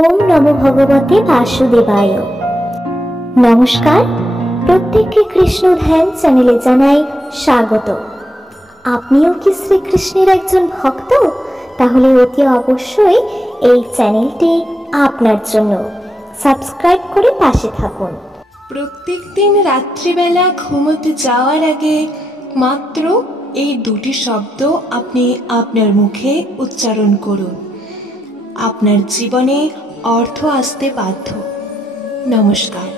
ওম নমো ভগবতে বাসুদেবায়। নমস্কার, প্রত্যেককে কৃষ্ণ ধ্যান চ্যানেলে জানাই স্বাগত। আপনিও কি শ্রীকৃষ্ণের একজন ভক্ত? তাহলে অতি অবশ্যই এই চ্যানেলটি আপনার জন্য। সাবস্ক্রাইব করে পাশে থাকুন। প্রত্যেক দিন রাত্রিবেলা ঘুমোতে যাওয়ার আগে মাত্র এই দুটি শব্দ আপনি আপনার মুখে উচ্চারণ করুন। আপনার জীবনে অর্থ আসতে বাধ্য। নমস্কার,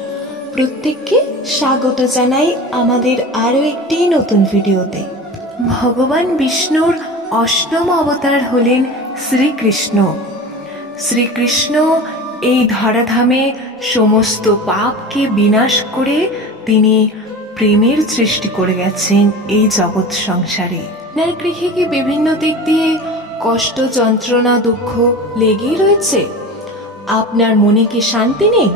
প্রত্যেককে স্বাগত জানাই আমাদের আরও একটি নতুন ভিডিওতে। ভগবান বিষ্ণুর অষ্টম অবতার হলেন শ্রীকৃষ্ণ। শ্রীকৃষ্ণ এই ধরাধামে সমস্ত পাপকে বিনাশ করে তিনি প্রেমের সৃষ্টি করে গেছেন এই জগৎ সংসারে। আপনার গৃহে কি বিভিন্ন দিক দিয়ে কষ্ট, যন্ত্রণা, দুঃখ লেগেই রয়েছে? আপনার মনে কি শান্তি নেই?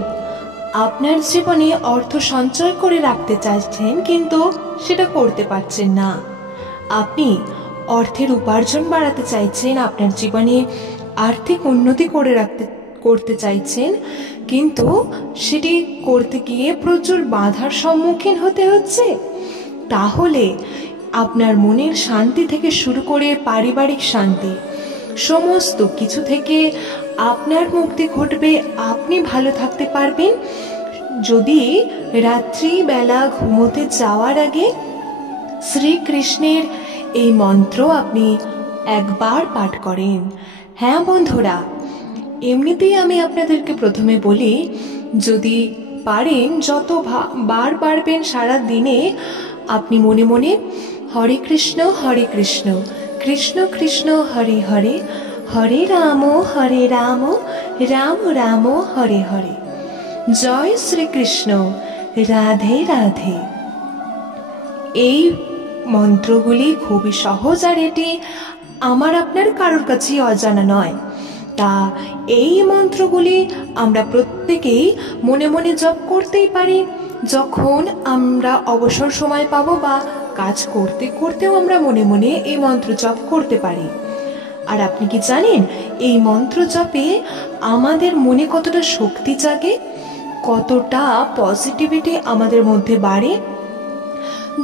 আপনার জীবনে অর্থ সঞ্চয় করে রাখতে চাইছেন, কিন্তু সেটা করতে পারছেন না। আপনি অর্থের উপার্জন বাড়াতে চাইছেন, আপনার জীবনে আর্থিক উন্নতি করতে চাইছেন, কিন্তু সেটি করতে গিয়ে প্রচুর বাধার সম্মুখীন হতে হচ্ছে। তাহলে আপনার মনের শান্তি থেকে শুরু করে পারিবারিক শান্তি, সমস্ত কিছু থেকে আপনার মুক্তি ঘটবে। আপনি ভালো থাকতে পারবেন যদি রাত্রিবেলা ঘুমোতে যাওয়ার আগে শ্রীকৃষ্ণের এই মন্ত্র আপনি একবার পাঠ করেন। হ্যাঁ বন্ধুরা, এমনিতেই আমি আপনাদেরকে প্রথমে বলি, যদি পারেন যত বার পারবেন সারা দিনে আপনি মনে মনে হরে কৃষ্ণ কৃষ্ণ কৃষ্ণ হরে হরে, হরে রাম রাম রাম হরে হরে, জয় শ্রীকৃষ্ণ, রাধে রাধে। এই মন্ত্রগুলি খুবই সহজ, আর এটি আমার আপনার কারোর কাছেই অজানা নয়। তা এই মন্ত্রগুলি আমরা প্রত্যেকেই মনে মনে জপ করতেই পারি। যখন আমরা অবসর সময় পাবো বা কাজ করতে করতেও আমরা মনে মনে এই মন্ত্র জপ করতে পারি। আর আপনি কি জানেন এই মন্ত্র জপে আমাদের মনে কতটা শক্তি জাগে, কতটা পজিটিভিটি আমাদের মধ্যে বাড়ে?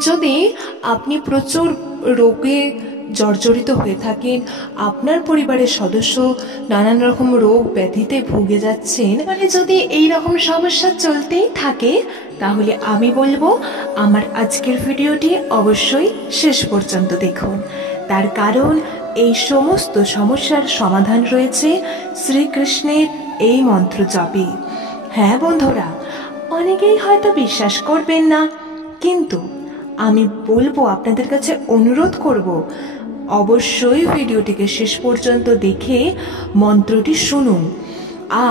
যদি আপনি প্রচুর রোগে জর্জরিত হয়ে থাকেন, আপনার পরিবারের সদস্য নানান রকম রোগ ব্যাধিতে ভুগে যাচ্ছেন, মানে যদি এই রকম সমস্যা চলতেই থাকে, তাহলে আমি বলবো আমার আজকের ভিডিওটি অবশ্যই শেষ পর্যন্ত দেখুন। তার কারণ এই সমস্ত সমস্যার সমাধান রয়েছে শ্রীকৃষ্ণের এই মন্ত্র জপে। হ্যাঁ বন্ধুরা, অনেকেই হয়তো বিশ্বাস করবেন না, কিন্তু আমি বলবো, আপনাদের কাছে অনুরোধ করব, অবশ্যই ভিডিওটিকে শেষ পর্যন্ত দেখে মন্ত্রটি শুনুন,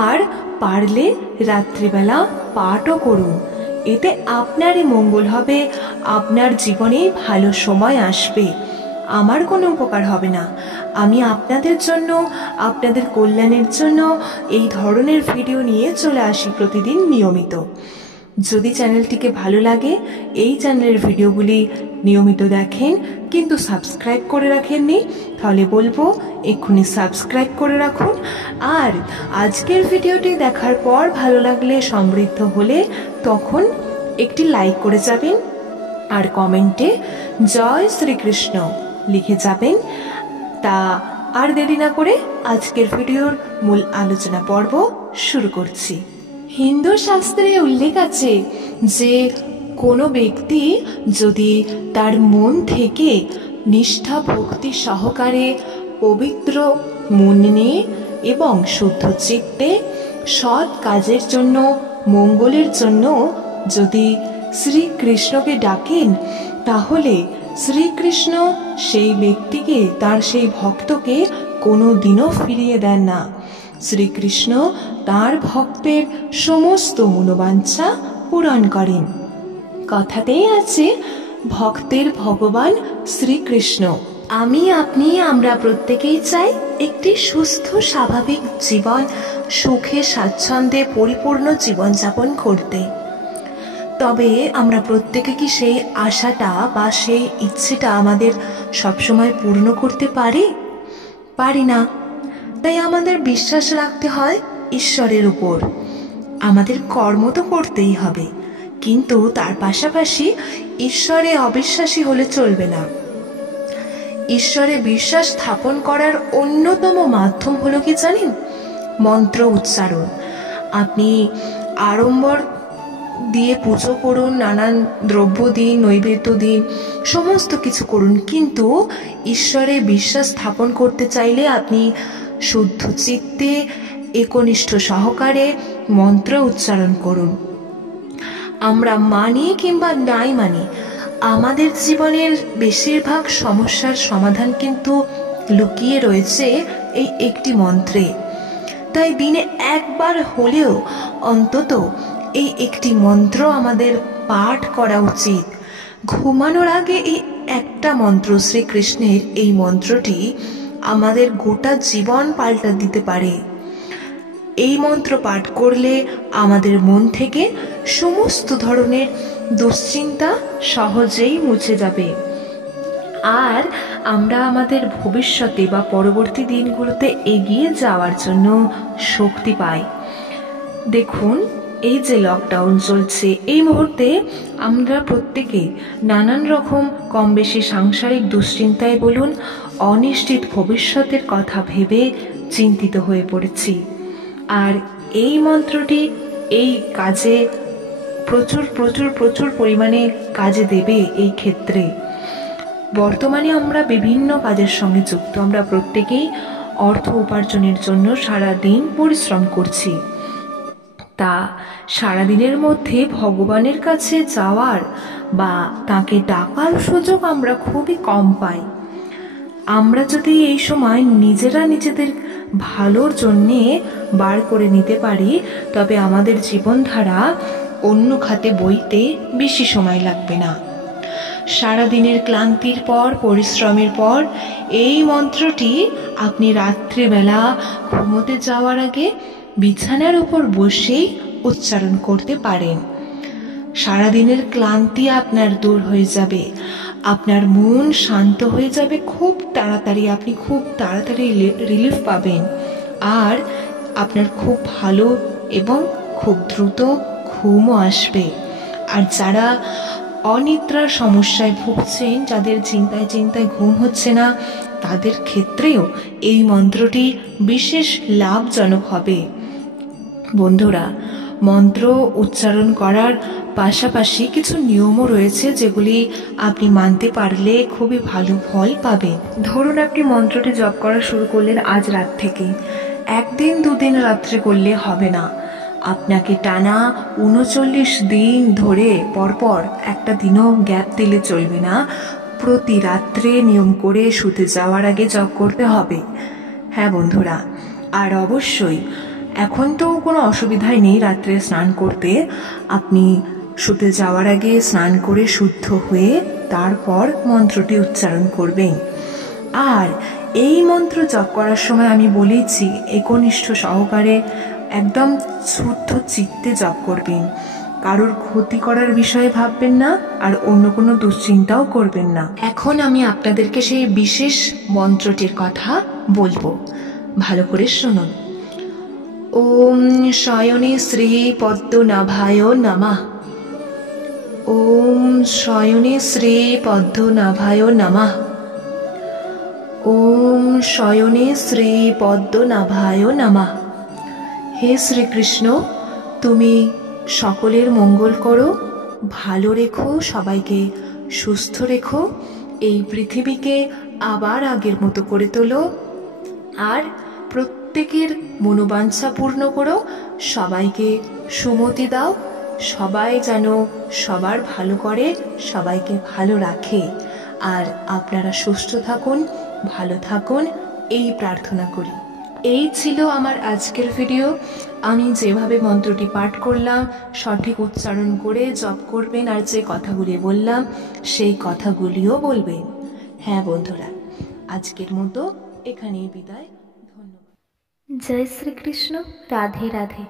আর পারলে রাত্রিবেলা পাঠও করুন। এতে আপনারই মঙ্গল হবে, আপনার জীবনে ভালো সময় আসবে। আমার কোনো উপকার হবে না। আমি আপনাদের জন্য, আপনাদের কল্যাণের জন্য এই ধরনের ভিডিও নিয়ে চলে আসি প্রতিদিন নিয়মিত। যদি চ্যানেলটিকে ভালো লাগে, এই চ্যানেলের ভিডিওগুলি নিয়মিত দেখেন কিন্তু সাবস্ক্রাইব করে রাখেননি, তাহলে বলবো এক্ষুনি সাবস্ক্রাইব করে রাখুন। আর আজকের ভিডিওটি দেখার পর ভালো লাগলে, সমৃদ্ধ হলে তখন একটি লাইক করে যাবেন, আর কমেন্টে জয় শ্রীকৃষ্ণ লিখে যাবেন। তা আর দেরি না করে আজকের ভিডিওর মূল আলোচনা পর্ব শুরু করছি। হিন্দু শাস্ত্রে উল্লেখ আছে যে কোনো ব্যক্তি যদি তার মন থেকে নিষ্ঠা ভক্তি সহকারে পবিত্র মন নিয়ে এবং শুদ্ধ চিত্তে সৎ কাজের জন্য, মঙ্গলের জন্য যদি শ্রীকৃষ্ণকে ডাকেন, তাহলে শ্রীকৃষ্ণ সেই ব্যক্তিকে, তার সেই ভক্তকে কোনো দিনও ফিরিয়ে দেন না। শ্রীকৃষ্ণ তার ভক্তের সমস্ত মনোবাঞ্ছা পূরণ করেন। কথাতেই আছে, ভক্তের ভগবান শ্রীকৃষ্ণ। আমি, আপনি, আমরা প্রত্যেকেই চাই একটি সুস্থ স্বাভাবিক জীবন, সুখে স্বাচ্ছন্দ্যে পরিপূর্ণ জীবনযাপন করতে। তবে আমরা প্রত্যেকে কি সেই আশাটা বা সেই ইচ্ছেটা আমাদের সবসময় পূর্ণ করতে পারি না। তাই আমাদের বিশ্বাস রাখতে হয় ঈশ্বরের উপর। আমাদের কর্ম তো করতেই হবে, কিন্তু তার পাশাপাশি ঈশ্বরে অবিশ্বাসী হলে চলবে না। ঈশ্বরে বিশ্বাস স্থাপন করার অন্যতম মাধ্যম হলো কি জানেন? মন্ত্র উচ্চারণ। আপনি আড়ম্বর দিয়ে পুজো করুন, নানান দ্রব্য দিন, নৈবেদ্য দিন, সমস্ত কিছু করুন, কিন্তু ঈশ্বরে বিশ্বাস স্থাপন করতে চাইলে আপনি শুদ্ধ চিত্তে একনিষ্ঠ সহকারে মন্ত্র উচ্চারণ করুন। আমরা মানি কিংবা নাই মানি, আমাদের জীবনের বেশিরভাগ সমস্যার সমাধান কিন্তু লুকিয়ে রয়েছে এই একটি মন্ত্রে। তাই দিনে একবার হলেও অন্তত এই একটি মন্ত্র আমাদের পাঠ করা উচিত। ঘুমানোর আগে এই একটা মন্ত্র, শ্রীকৃষ্ণের এই মন্ত্রটি আমাদের গোটা জীবন পাল্টে দিতে পারে। এই মন্ত্র পাঠ করলে আমাদের মন থেকে সমস্ত ধরনের দুশ্চিন্তা সহজেই মুছে যাবে, আর আমরা আমাদের ভবিষ্যতে বা পরবর্তী দিনগুলোতে এগিয়ে যাওয়ার জন্য শক্তি পাই। দেখুন, এই যে লকডাউন চলছে, এই মুহূর্তে আমরা প্রত্যেকে নানান রকম কম বেশি সাংসারিক দুশ্চিন্তায় বলুন, অনিশ্চিত ভবিষ্যতের কথা ভেবে চিন্তিত হয়ে পড়েছি। আর এই মন্ত্রটি এই কাজে প্রচুর প্রচুর প্রচুর পরিমাণে কাজে দেবে। এই ক্ষেত্রে বর্তমানে আমরা বিভিন্ন কাজের সঙ্গে যুক্ত, আমরা প্রত্যেকেই অর্থ উপার্জনের জন্য সারা দিন পরিশ্রম করছি। তা সারাদিনের মধ্যে ভগবানের কাছে যাওয়ার বা তাকে ডাকার সুযোগ আমরা খুবই কম পাই। আমরা যদি এই সময় নিজেরা নিজেদের ভালোর জন্যে বার করে নিতে পারি, তবে আমাদের জীবনধারা অন্য খাতে বইতে বেশি সময় লাগবে না। সারাদিনের ক্লান্তির পর, পরিশ্রমের পর এই মন্ত্রটি আপনি রাত্রেবেলা ঘুমোতে যাওয়ার আগে বিছানার উপর বসেই উচ্চারণ করতে পারেন। সারাদিনের ক্লান্তি আপনার দূর হয়ে যাবে, আপনার মন শান্ত হয়ে যাবে খুব তাড়াতাড়ি, আপনি খুব তাড়াতাড়ি রিলিফ পাবেন, আর আপনার খুব ভালো এবং খুব দ্রুত ঘুমও আসবে। আর যারা অনিদ্রার সমস্যায় ভুগছেন, যাদের চিন্তায় চিন্তায় ঘুম হচ্ছে না, তাদের ক্ষেত্রেও এই মন্ত্রটি বিশেষ লাভজনক হবে। বন্ধুরা, মন্ত্র উচ্চারণ করার পাশাপাশি কিছু নিয়মও রয়েছে, যেগুলি আপনি মানতে পারলে খুবই ভালো ফল পাবেন। ধরুন, আপনি মন্ত্রটি জপ করা শুরু করলেন আজ রাত থেকে। একদিন দুদিন রাত্রে করলে হবে না, আপনাকে টানা ৩৯ দিন ধরে পরপর একটা দিনও গ্যাপ দিলে চলবে না। প্রতি রাত্রে নিয়ম করে শুতে যাওয়ার আগে জপ করতে হবে। হ্যাঁ বন্ধুরা, আর অবশ্যই এখন তো কোনো অসুবিধাই নেই রাত্রে স্নান করতে। আপনি শুতে যাওয়ার আগে স্নান করে শুদ্ধ হয়ে তারপর মন্ত্রটি উচ্চারণ করবেন। আর এই মন্ত্র জপ করার সময় আমি বলেছি, একনিষ্ঠ সহকারে একদম শুদ্ধ চিত্তে জপ করবেন। কারোর ক্ষতি করার বিষয়ে ভাববেন না, আর অন্য কোনো দুশ্চিন্তাও করবেন না। এখন আমি আপনাদেরকে সেই বিশেষ মন্ত্রটির কথা বলবো, ভালো করে শুনুন। ওম শয়নে শ্রী পদ্মনাভায় নমঃ। ওম শয়নে শ্রী পদ্মনাভায় নমঃ। ওম শয়নে শ্রী পদ্মনাভায় নমঃ। হে শ্রীকৃষ্ণ, তুমি সকলের মঙ্গল করো, ভালো রেখো, সবাইকে সুস্থ রেখো, এই পৃথিবীকে আবার আগের মতো করে তোলো, আর প্রত্যেকের মনোবাঞ্ছা পূর্ণ করো, সবাইকে সুমতি দাও, সবাই যেন সবার ভালো করে, সবাইকে ভালো রাখে, আর আপনারা সুস্থ থাকুন, ভালো থাকুন, এই প্রার্থনা করি। এই ছিল আমার আজকের ভিডিও। আমি যেভাবে মন্ত্রটি পাঠ করলাম সঠিক উচ্চারণ করে জপ করবেন, আর যে কথাগুলি বললাম সেই কথাগুলিও বলবেন। হ্যাঁ বন্ধুরা, আজকের মতো এখানেই বিদায়। ধন্যবাদ। জয় শ্রীকৃষ্ণ। রাধে রাধে।